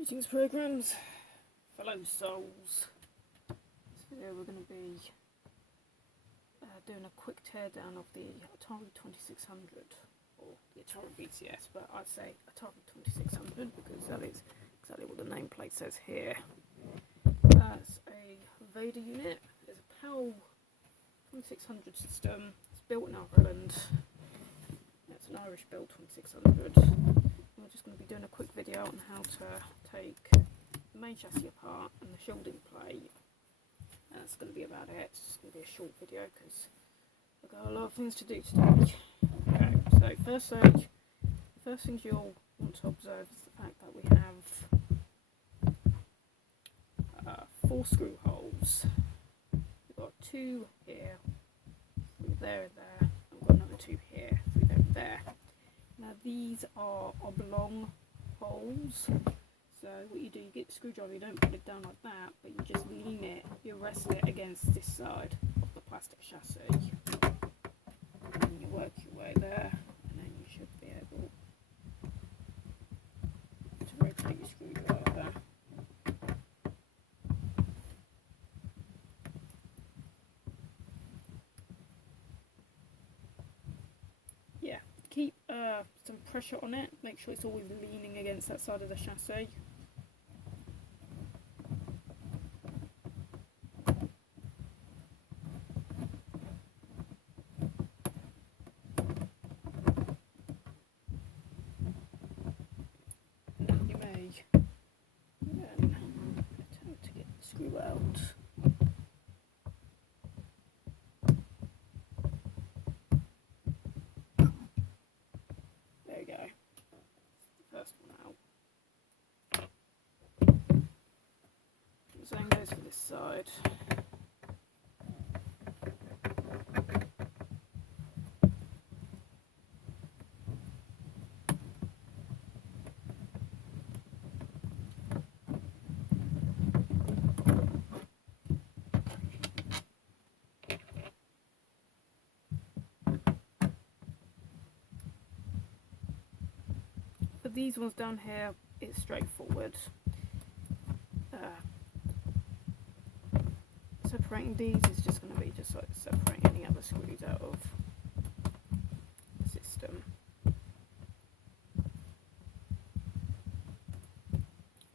Greetings programs, fellow souls. This video we're going to be doing a quick teardown of the Atari 2600, or the Atari VCS, but I'd say Atari 2600 because that is exactly what the nameplate says here. That's a Vader unit. It's a PAL 2600 system. It's built in Ireland. It's an Irish built 2600. We're just going to be doing a quick video on how to take the main chassis apart and the shielding plate. That's going to be about it. It's just going to be a short video because I've got a lot of things to do today. Okay, so first things you'll want to observe is the fact that we have 4 screw holes. We've got 2 here, 3 there and there, and we've got another 2 here, 3 there and there. Now these are oblong holes, so what you do, you get the screwdriver, you don't put it down like that, but you just lean it, you rest it against this side of the plastic chassis, and then you work your way there, and then you should be able to rotate your screwdriver. Yeah, keep some pressure on it, make sure it's always leaning against that side of the chassis. You may then attempt to get the screw out. There you go. That's the first one out. The same goes for this side. For these ones down here, it's straightforward. Separating these is just going to be just like separating any other screws out of the system.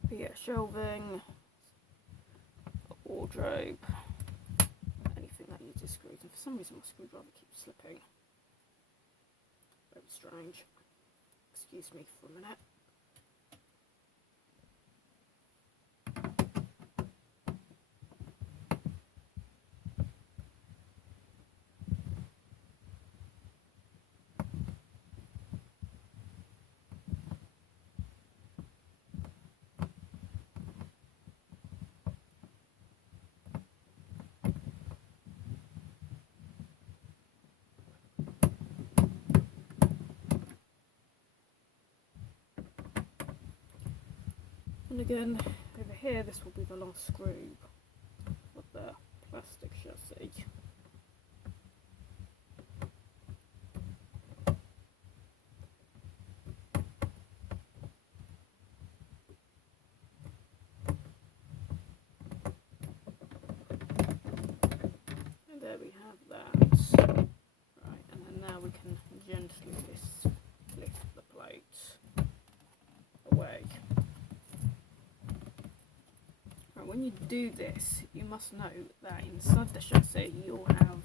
But yeah, shelving, a wardrobe, anything that uses screws. And for some reason my screwdriver keeps slipping. Very strange. Excuse me for a minute. And again, over here, this will be the last screw of the plastic chassis. And there we have that. Right, and then now we can gently lift the plate away. When you do this, you must note that inside the chassis you'll have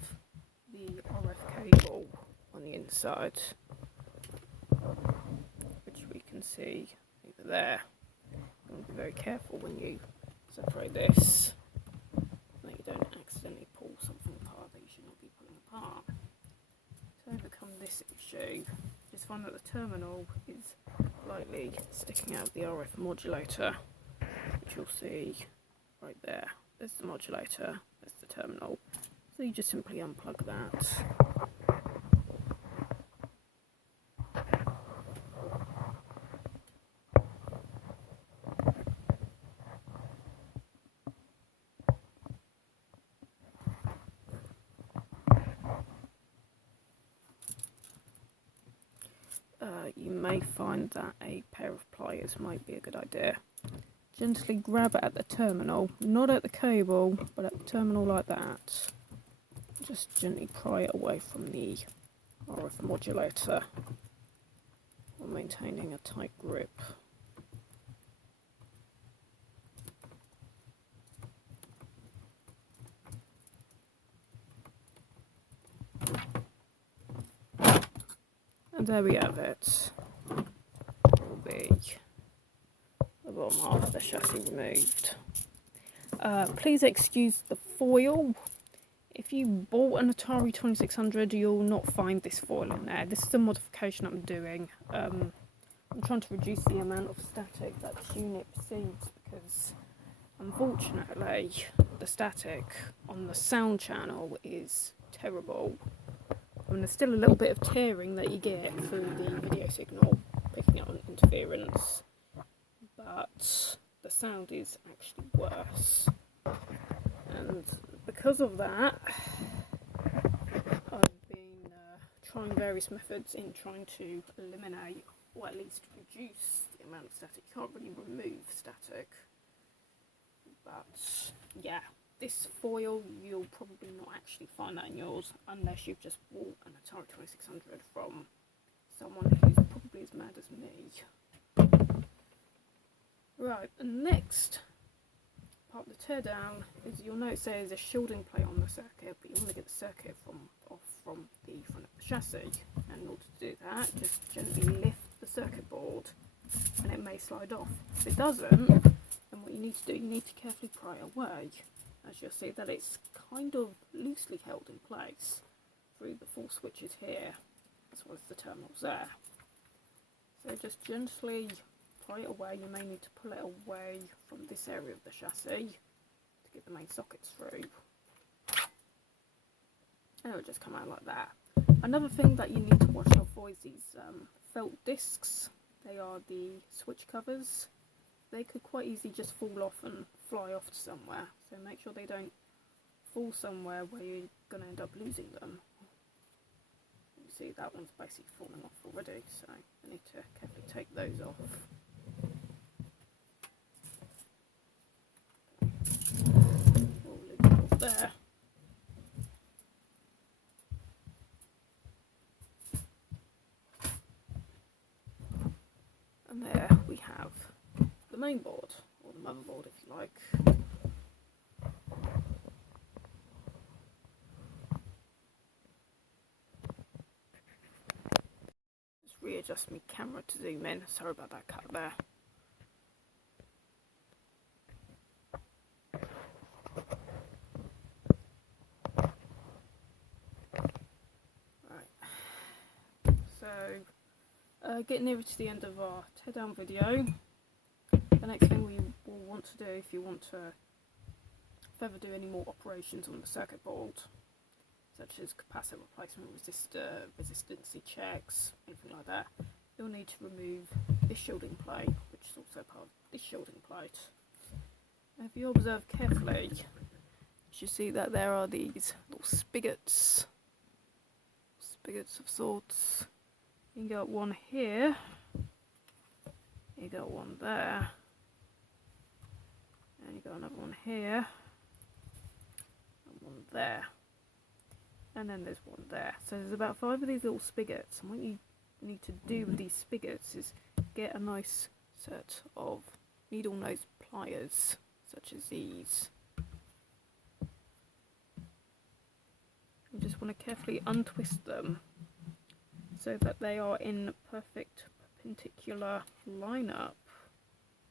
the RF cable on the inside, which we can see over there. You want to be very careful when you separate this, that you don't accidentally pull something apart that you should not be pulling apart. To overcome this issue, just find that the terminal is slightly sticking out of the RF modulator, which you'll see right there. There's the modulator, there's the terminal. So you just simply unplug that. You may find that a pair of pliers might be a good idea. gently grab it at the terminal, not at the cable, but at the terminal like that. Just gently pry it away from the RF modulator while maintaining a tight grip. And there we have it. Will be the bottom half of the chassis removed. Please excuse the foil. If you bought an Atari 2600, you'll not find this foil in there. This is a modification I'm doing. I'm trying to reduce the amount of static that this unit receives because, unfortunately, the static on the sound channel is terrible. I mean, there's still a little bit of tearing that you get through the video signal, picking up on interference, but the sound is actually worse. And because of that, I've been trying various methods in trying to eliminate, or at least reduce the amount of static. You can't really remove static, but yeah, this foil, you'll probably not actually find that in yours unless you've just bought an Atari 2600 from someone who's probably as mad as me. Right, the next part of the teardown is, you'll notice there's a shielding plate on the circuit, but you want to get the circuit off from the front of the chassis. And in order to do that, just gently lift the circuit board and it may slide off. If it doesn't, then what you need to do, you need to carefully pry it away. As you'll see that it's kind of loosely held in place through the 4 switches here, as well as the terminals there. So just gently pry it away. You may need to pull it away from this area of the chassis to get the main sockets through. And it'll just come out like that. Another thing that you need to watch out for is these felt discs. They are the switch covers. They could quite easily just fall off and fly off to somewhere. So make sure they don't fall somewhere where you're going to end up losing them. You see that one's basically falling off already, so I need to carefully take those off. We'll leave it off there. And there we have the main board, or the motherboard if you like. Just readjust my camera to zoom in, sorry about that cut there. Right, so getting nearer to the end of our teardown video. The next thing we will want to do, if you want to further do any more operations on the circuit board, such as capacitor replacement, resistor, resistancy checks, anything like that, you'll need to remove this shielding plate, which is also part of this shielding plate. Now, if you observe carefully, you should see that there are these little spigots of sorts. You got one here, you got one there, and you got another one here, and one there, and then there's one there. So there's about 5 of these little spigots, and what you need to do with these spigots is get a nice set of needle nose pliers, such as these. You just want to carefully untwist them so that they are in perfect perpendicular lineup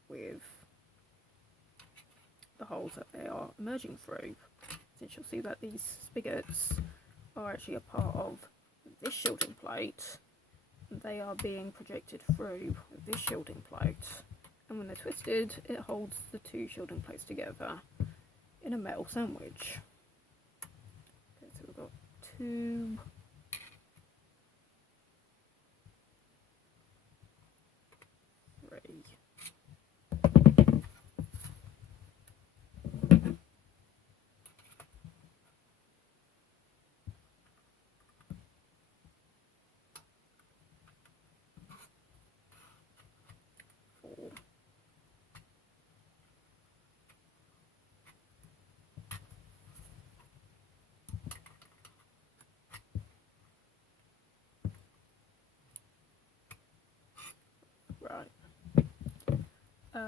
with the holes that they are emerging through. Since you'll see that these spigots are actually a part of this shielding plate, they are being projected through this shielding plate, and when they're twisted, it holds the 2 shielding plates together in a metal sandwich. Okay, so we've got 2, 3, 4,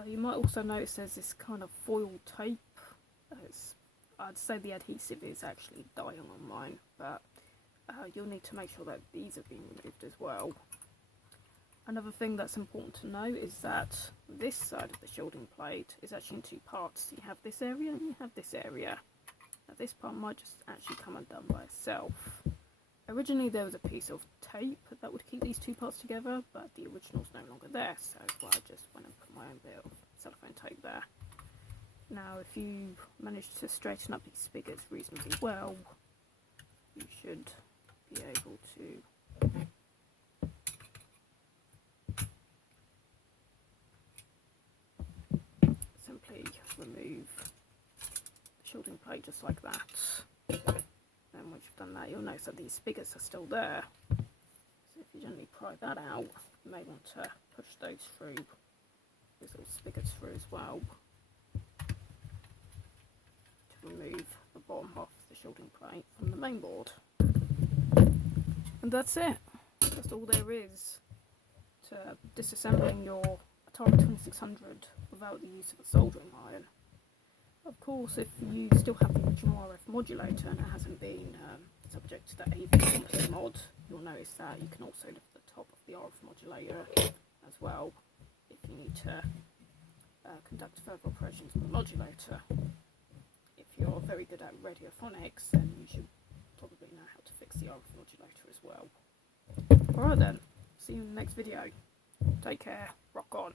You might also notice there's this kind of foil tape. I'd say the adhesive is actually dying on mine, but you'll need to make sure that these have been removed as well. Another thing that's important to know is that this side of the shielding plate is actually in two parts. You have this area and you have this area. Now this part might just actually come undone by itself. Originally there was a piece of tape that would keep these two parts together, but the original's no longer there, so that's why I just went and put my own bit of cellophane tape there. Now if you manage to straighten up these spigots reasonably well, you should be able to simply remove the shielding plate just like that. And once you've done that, you'll notice that these spigots are still there. So if you gently pry that out, you may want to push those through, those little spigots through as well, to remove the bottom half of the shielding plate from the main board. And that's it. That's all there is to disassembling your Atari 2600 without the use of a soldering iron. Of course, if you still have the original RF modulator and it hasn't been subject to the AV composite mod, you'll notice that you can also lift the top of the RF modulator as well if you need to conduct further operations on the modulator. If you're very good at radiophonics, then you should probably know how to fix the RF modulator as well. Alright then, see you in the next video. Take care, rock on.